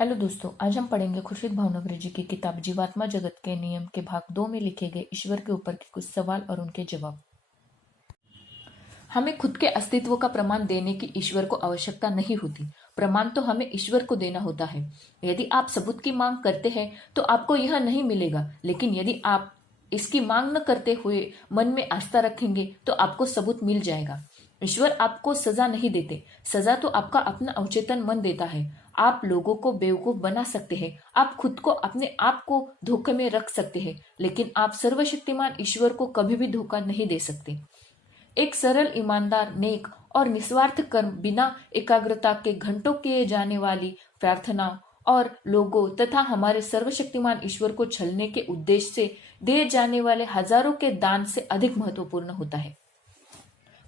Hello दोस्तों, आज हम पढ़ेंगे खुर्शीद भावनगरी जी की किताब जीवात्मा जगत के नियम के भाग 2 में लिखे गए ईश्वर के ऊपर के कुछ सवाल और उनके जवाब। हमें खुद के अस्तित्व का प्रमाण देने की ईश्वर को आवश्यकता नहीं होती। प्रमाण तो हमें ईश्वर को देना होता है। यदि आप सबूत की मांग करते हैं तो आपको यह नहीं मिलेगा, लेकिन यदि आप इसकी मांग न करते हुए मन में आस्था रखेंगे तो आपको सबूत मिल जाएगा। ईश्वर आपको सजा नहीं देते, सजा तो आपका अपना अवचेतन मन देता है। आप लोगों को बेवकूफ बना सकते हैं, आप खुद को अपने आप को धोखे में रख सकते हैं, लेकिन आप सर्वशक्तिमान ईश्वर को कभी भी धोखा नहीं दे सकते। एक सरल, ईमानदार, नेक और निस्वार्थ कर्म बिना एकाग्रता के घंटों किए जाने वाली प्रार्थना और लोगों तथा हमारे सर्वशक्तिमान ईश्वर को छलने के उद्देश्य से दिए जाने वाले हजारों के दान से अधिक महत्वपूर्ण होता है।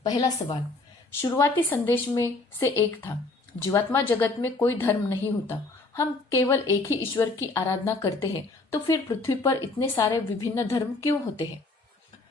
पहला सवाल शुरुआती संदेश में से एक था, जीवात्मा जगत में कोई धर्म नहीं होता। हम केवल एक ही ईश्वर की आराधना करते हैं, तो फिर पृथ्वी पर इतने सारे विभिन्न धर्म क्यों होते हैं?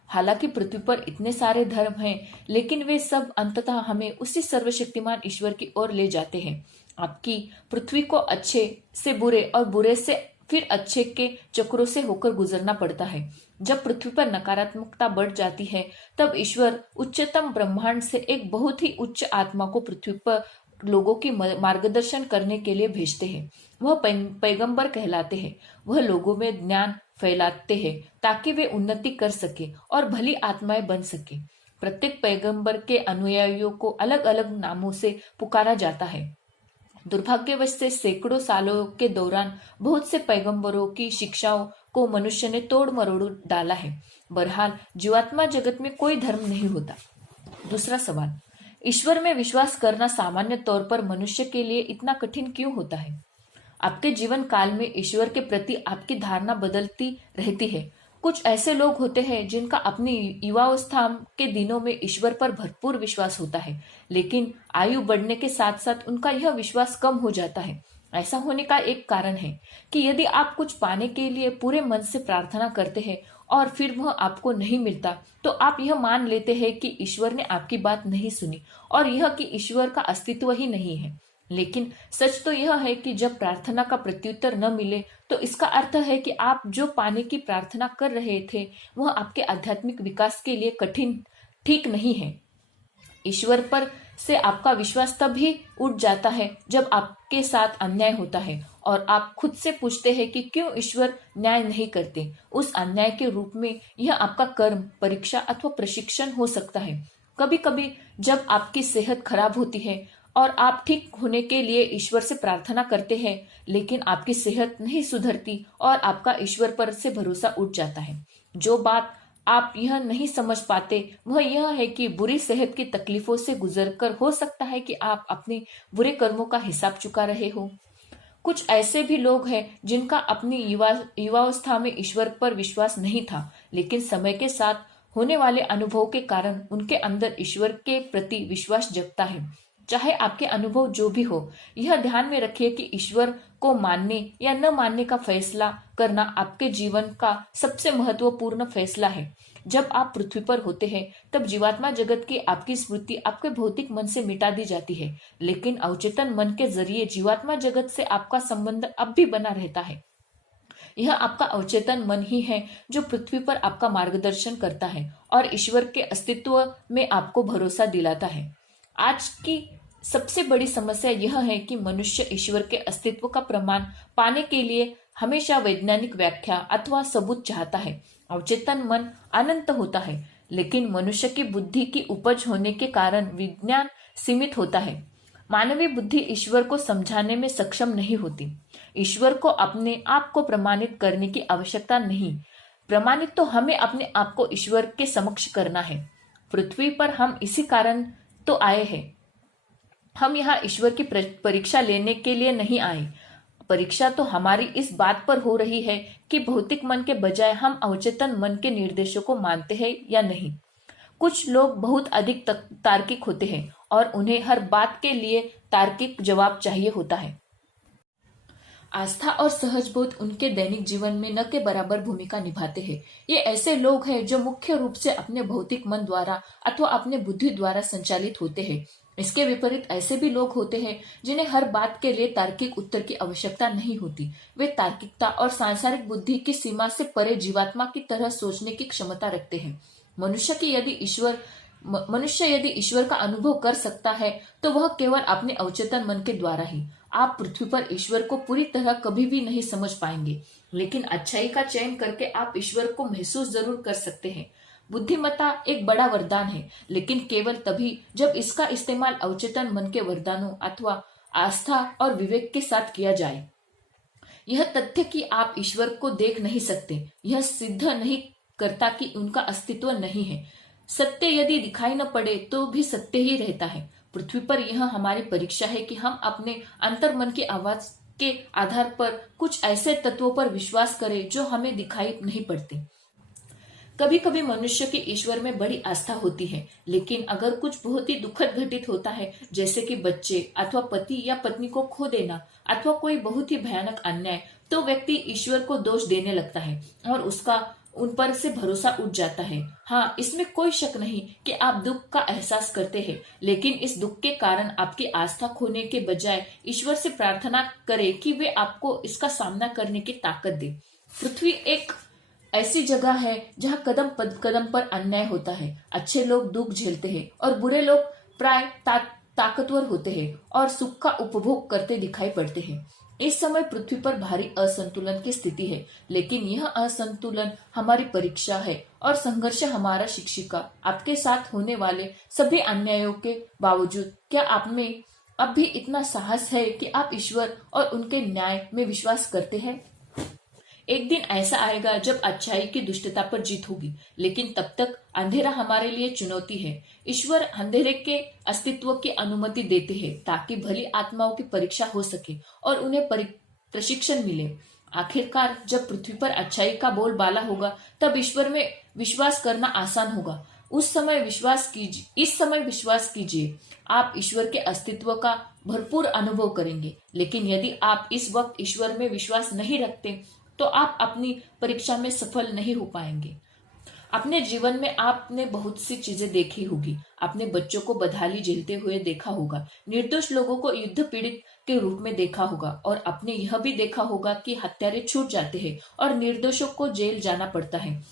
हालांकि पृथ्वी पर इतने सारे धर्म हैं, लेकिन वे सब अंततः हमें उसी सर्वशक्तिमान ईश्वर की ओर ले जाते हैं। आपकी पृथ्वी को अच्छे से बुरे और बुरे से फिर अच्छे के चक्रों से होकर गुजरना पड़ता है। जब पृथ्वी पर नकारात्मकता बढ़ जाती है, तब ईश्वर उच्चतम ब्रह्मांड से एक बहुत ही उच्च आत्मा को पृथ्वी पर लोगों की मार्गदर्शन करने के लिए भेजते हैं। वह पैगंबर कहलाते हैं। वह लोगों में ज्ञान फैलाते हैं ताकि वे उन्नति कर सके और भली आत्माएं बन सके। प्रत्येक पैगंबर के अनुयायियों को अलग अलग नामों से पुकारा जाता है। दुर्भाग्यवश से सैकड़ों सालों के दौरान बहुत से पैगंबरों की शिक्षाओं को मनुष्य ने तोड़ मरोड़ डाला है। बहरहाल जीवात्मा जगत में कोई धर्म नहीं होता। दूसरा सवाल, ईश्वर में विश्वास करना सामान्य तौर पर मनुष्य के लिए इतना कठिन क्यों होता है? आपके जीवन काल में ईश्वर के प्रति आपकी धारणा बदलती रहती है। कुछ ऐसे लोग होते हैं जिनका अपनी युवावस्था के दिनों में ईश्वर पर भरपूर विश्वास होता है, लेकिन आयु बढ़ने के साथ साथ उनका यह विश्वास कम हो जाता है। ऐसा होने का एक कारण है कि यदि आप कुछ पाने के लिए पूरे मन से प्रार्थना करते हैं और फिर वह आपको नहीं मिलता, तो आप यह मान लेते हैं कि ईश्वर ने आपकी बात नहीं सुनी और यह कि ईश्वर का अस्तित्व ही नहीं है। लेकिन सच तो यह है कि जब प्रार्थना का प्रत्युत्तर न मिले, तो इसका अर्थ है कि आप जो पाने की प्रार्थना कर रहे थे वह आपके आध्यात्मिक विकास के लिए कठिन ठीक नहीं है। ईश्वर पर से आपका विश्वास तब ही उठ जाता है जब आपके साथ अन्याय होता है और आप खुद से पूछते हैं कि क्यों ईश्वर न्याय नहीं करते। उस अन्याय के रूप में यह आपका कर्म, परीक्षा अथवा प्रशिक्षण हो सकता है। कभी कभी जब आपकी सेहत खराब होती है और आप ठीक होने के लिए ईश्वर से प्रार्थना करते हैं, लेकिन आपकी सेहत नहीं सुधरती और आपका ईश्वर पर से भरोसा उठ जाता है। जो बात आप यह नहीं समझ पाते वह यह है कि बुरी सेहत की तकलीफों से गुजरकर हो सकता है कि आप अपने बुरे कर्मों का हिसाब चुका रहे हो। कुछ ऐसे भी लोग हैं जिनका अपनी युवावस्था में ईश्वर पर विश्वास नहीं था, लेकिन समय के साथ होने वाले अनुभव के कारण उनके अंदर ईश्वर के प्रति विश्वास जगता है। चाहे आपके अनुभव जो भी हो, यह ध्यान में रखिए कि ईश्वर को मानने या न मानने का फैसला करना आपके जीवन का सबसे महत्वपूर्ण फैसला है। जब आप पृथ्वी पर होते हैं, तब जीवात्मा जगत की आपकी स्मृति आपके भौतिक मन से मिटा दी जाती है, लेकिन अवचेतन मन के जरिए जीवात्मा जगत से आपका संबंध अब भी बना रहता है। यह आपका अवचेतन मन ही है जो पृथ्वी पर आपका मार्गदर्शन करता है और ईश्वर के अस्तित्व में आपको भरोसा दिलाता है। आज की सबसे बड़ी समस्या यह है कि मनुष्य ईश्वर के अस्तित्व का प्रमाण पाने के लिए हमेशा वैज्ञानिक व्याख्या अथवा सबूत चाहता है। अवचेतन मन अनंत होता है, लेकिन मनुष्य की बुद्धि की उपज होने के कारण विज्ञान सीमित होता है। मानवीय बुद्धि ईश्वर को समझाने में सक्षम नहीं होती। ईश्वर को अपने आप को प्रमाणित करने की आवश्यकता नहीं, प्रमाणित तो हमें अपने आप को ईश्वर के समक्ष करना है। पृथ्वी पर हम इसी कारण तो आए हैं। हम यहाँ ईश्वर की परीक्षा लेने के लिए नहीं आए। परीक्षा तो हमारी इस बात पर हो रही है कि भौतिक मन के बजाय हम अवचेतन मन के निर्देशों को मानते हैं या नहीं। कुछ लोग बहुत अधिक तार्किक होते हैं और उन्हें हर बात के लिए तार्किक जवाब चाहिए होता है। आस्था और सहज बोध उनके दैनिक जीवन में न के बराबर भूमिका निभाते हैं। ये ऐसे लोग हैं जो मुख्य रूप से अपने भौतिक मन द्वारा अथवा अपने बुद्धि द्वारा संचालित होते हैं। इसके विपरीत ऐसे भी लोग होते हैं जिन्हें हर बात के लिए तार्किक उत्तर की आवश्यकता नहीं होती। वे तार्किकता और सांसारिक बुद्धि की सीमा से परे जीवात्मा की तरह सोचने की क्षमता रखते हैं। मनुष्य यदि ईश्वर का अनुभव कर सकता है तो वह केवल अपने अवचेतन मन के द्वारा ही। आप पृथ्वी पर ईश्वर को पूरी तरह कभी भी नहीं समझ पाएंगे, लेकिन अच्छाई का चयन करके आप ईश्वर को महसूस जरूर कर सकते हैं। बुद्धिमत्ता एक बड़ा वरदान है, लेकिन केवल तभी जब इसका इस्तेमाल अवचेतन मन के वरदानों अथवा आस्था और विवेक के साथ किया जाए। यह तथ्य कि आप ईश्वर को देख नहीं सकते, यह सिद्ध नहीं करता कि उनका अस्तित्व नहीं है। सत्य यदि दिखाई न पड़े तो भी सत्य ही रहता है। पृथ्वी पर यह हमारी परीक्षा है कि हम अपने अंतर मन की आवाज के आधार पर कुछ ऐसे तत्वों पर विश्वास करें जो हमें दिखाई नहीं पड़ते। कभी कभी मनुष्य की ईश्वर में बड़ी आस्था होती है, लेकिन अगर कुछ बहुत ही दुखद घटित होता है, जैसे कि बच्चे अथवा पति या पत्नी को खो देना अथवा कोई बहुत ही भयानक अन्याय, तो व्यक्ति ईश्वर को दोष देने लगता है और उसका उन पर से भरोसा उठ जाता है। हाँ, इसमें कोई शक नहीं कि आप दुख का एहसास करते हैं, लेकिन इस दुख के कारण आपकी आस्था खोने के बजाय ईश्वर से प्रार्थना करें कि वे आपको इसका सामना करने की ताकत दे। पृथ्वी एक ऐसी जगह है जहाँ कदम कदम पर अन्याय होता है। अच्छे लोग दुख झेलते हैं और बुरे लोग प्राय ताकतवर होते हैं और सुख का उपभोग करते दिखाई पड़ते हैं। इस समय पृथ्वी पर भारी असंतुलन की स्थिति है, लेकिन यह असंतुलन हमारी परीक्षा है और संघर्ष हमारा शिक्षिका। आपके साथ होने वाले सभी अन्यायों के बावजूद क्या आप में अब भी इतना साहस है कि आप ईश्वर और उनके न्याय में विश्वास करते हैं? एक दिन ऐसा आएगा जब अच्छाई की दुष्टता पर जीत होगी, लेकिन तब तक अंधेरा हमारे लिए चुनौती है। ईश्वर अंधेरे के अस्तित्व की अनुमति देते हैं ताकि भली आत्माओं की परीक्षा हो सके और उन्हें प्रशिक्षण मिले। आखिरकार जब पृथ्वी पर अच्छाई का बोलबाला होगा तब ईश्वर में विश्वास करना आसान होगा। इस समय विश्वास कीजिए, आप ईश्वर के अस्तित्व का भरपूर अनुभव करेंगे। लेकिन यदि आप इस वक्त ईश्वर में विश्वास नहीं रखते तो आप अपनी परीक्षा में सफल नहीं हो पाएंगे। अपने जीवन में आपने बहुत सी चीजें देखी होगी। अपने बच्चों को बदहाली झेलते हुए देखा होगा, निर्दोष लोगों को युद्ध पीड़ित के रूप में देखा होगा और आपने यह भी देखा होगा कि हत्यारे छूट जाते हैं और निर्दोषों को जेल जाना पड़ता है।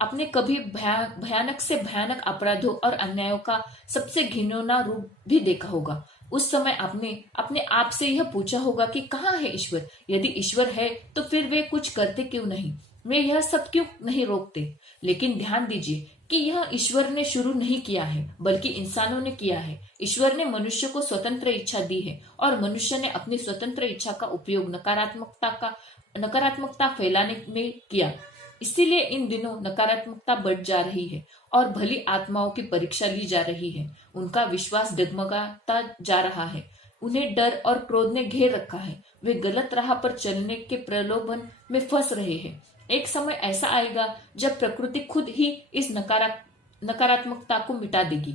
आपने कभी भयानक से भयानक अपराधों और अन्यायों का सबसे घिनौना रूप भी देखा होगा। उस समय आपने अपने आप से यह पूछा होगा कि कहाँ है ईश्वर? यदि ईश्वर है तो फिर वे कुछ करते क्यों नहीं? वे यह सब क्यों नहीं रोकते? लेकिन ध्यान दीजिए कि यह ईश्वर ने शुरू नहीं किया है, बल्कि इंसानों ने किया है। ईश्वर ने मनुष्य को स्वतंत्र इच्छा दी है और मनुष्य ने अपनी स्वतंत्र इच्छा का उपयोग नकारात्मकता फैलाने में किया। इसीलिए इन दिनों नकारात्मकता बढ़ जा रही है और भली आत्माओं की परीक्षा ली जा रही है। उनका विश्वास डगमगाता जा रहा है। उन्हें डर और क्रोध ने घेर रखा है। वे गलत राह पर चलने के प्रलोभन में फंस रहे हैं। एक समय ऐसा आएगा जब प्रकृति खुद ही इस नकारात्मकता को मिटा देगी।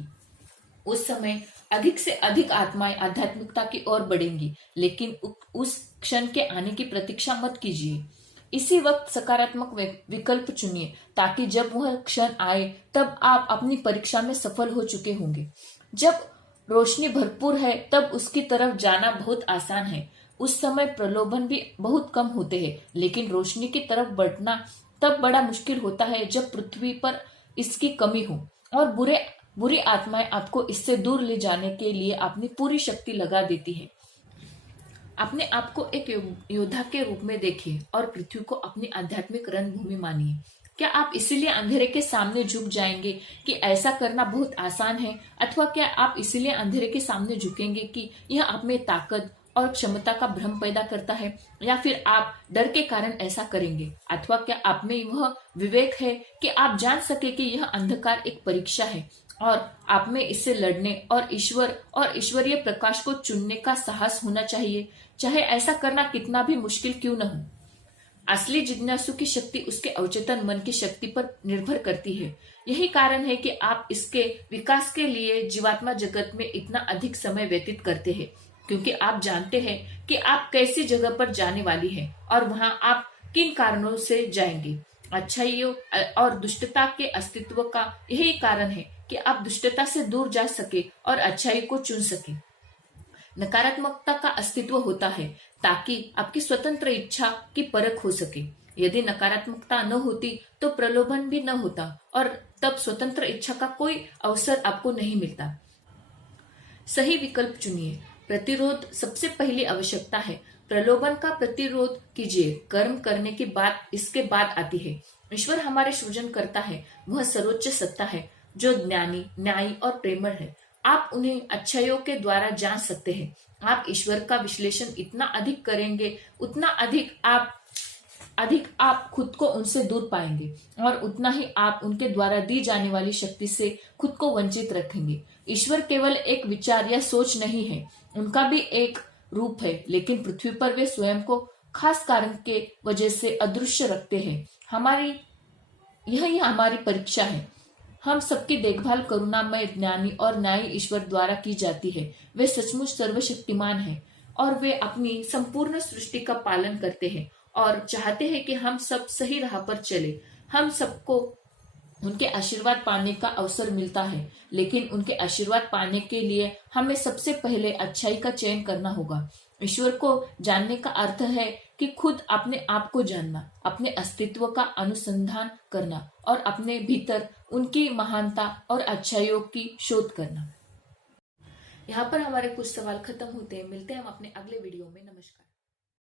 उस समय अधिक से अधिक आत्माएं आध्यात्मिकता की ओर बढ़ेंगी, लेकिन उस क्षण के आने की प्रतीक्षा मत कीजिए। इसी वक्त सकारात्मक विकल्प चुनिए ताकि जब वह क्षण आए तब आप अपनी परीक्षा में सफल हो चुके होंगे। जब रोशनी भरपूर है तब उसकी तरफ जाना बहुत आसान है। उस समय प्रलोभन भी बहुत कम होते हैं, लेकिन रोशनी की तरफ बढ़ना तब बड़ा मुश्किल होता है जब पृथ्वी पर इसकी कमी हो और बुरी आत्माएं आपको इससे दूर ले जाने के लिए अपनी पूरी शक्ति लगा देती है। अपने आप को एक योद्धा के रूप में देखिए और पृथ्वी को अपनी आध्यात्मिक रणभूमि मानिए। क्या आप इसीलिए अंधेरे के सामने झुक जाएंगे कि ऐसा करना बहुत आसान है, अथवा क्या आप इसीलिए अंधेरे के सामने झुकेंगे कि यह आप में ताकत और क्षमता का भ्रम पैदा करता है, या फिर आप डर के कारण ऐसा करेंगे, अथवा क्या आप में वह विवेक है कि आप जान सके कि यह अंधकार एक परीक्षा है और आप में इससे लड़ने और ईश्वर और ईश्वरीय प्रकाश को चुनने का साहस होना चाहिए, चाहे ऐसा करना कितना भी मुश्किल क्यों न हो। असली जिज्ञासु की शक्ति उसके अवचेतन मन की शक्ति पर निर्भर करती है। यही कारण है कि आप इसके विकास के लिए जीवात्मा जगत में इतना अधिक समय व्यतीत करते हैं, क्योंकि आप जानते हैं कि आप कैसी जगह पर जाने वाली हैं और वहां आप किन कारणों से जाएंगे। अच्छाइयों और दुष्टता के अस्तित्व का यही कारण है कि आप दुष्टता से दूर जा सके और अच्छाई को चुन सके। नकारात्मकता का अस्तित्व होता है ताकि आपकी स्वतंत्र इच्छा की परख हो सके। यदि नकारात्मकता न होती तो प्रलोभन भी न होता और तब स्वतंत्र इच्छा का कोई अवसर आपको नहीं मिलता। सही विकल्प चुनिए। प्रतिरोध सबसे पहली आवश्यकता है। प्रलोभन का प्रतिरोध कीजिए। कर्म करने की बात इसके बाद आती है। ईश्वर हमारे सृजन करता है। वह सर्वोच्च सत्ता है जो ज्ञानी, न्यायी और प्रेमळ है। आप उन्हें अच्छाइयों के द्वारा जान सकते हैं। आप ईश्वर का विश्लेषण इतना अधिक करेंगे उतना अधिक आप खुद को उनसे दूर पाएंगे और उतना ही आप उनके द्वारा दी जाने वाली शक्ति से खुद को वंचित रखेंगे। ईश्वर केवल एक विचार या सोच नहीं है, उनका भी एक रूप है, लेकिन पृथ्वी पर वे स्वयं को खास कारण के वजह से अदृश्य रखते हैं। यही हमारी परीक्षा है। हम सबकी देखभाल करुणामय, ज्ञानी और न्यायी ईश्वर द्वारा की जाती है। वे सचमुच सर्वशक्तिमान हैं और वे अपनी संपूर्ण सृष्टि का पालन करते हैं और चाहते हैं कि हम सब सही राह पर चले। हम सबको उनके आशीर्वाद पाने का अवसर मिलता है, लेकिन उनके आशीर्वाद पाने के लिए हमें सबसे पहले अच्छाई का चयन करना होगा। ईश्वर को जानने का अर्थ है कि खुद अपने आप को जानना, अपने अस्तित्व का अनुसंधान करना और अपने भीतर उनकी महानता और अच्छाइयों की शोध करना। यहाँ पर हमारे कुछ सवाल खत्म होते हैं। मिलते हैं हम अपने अगले वीडियो में। नमस्कार।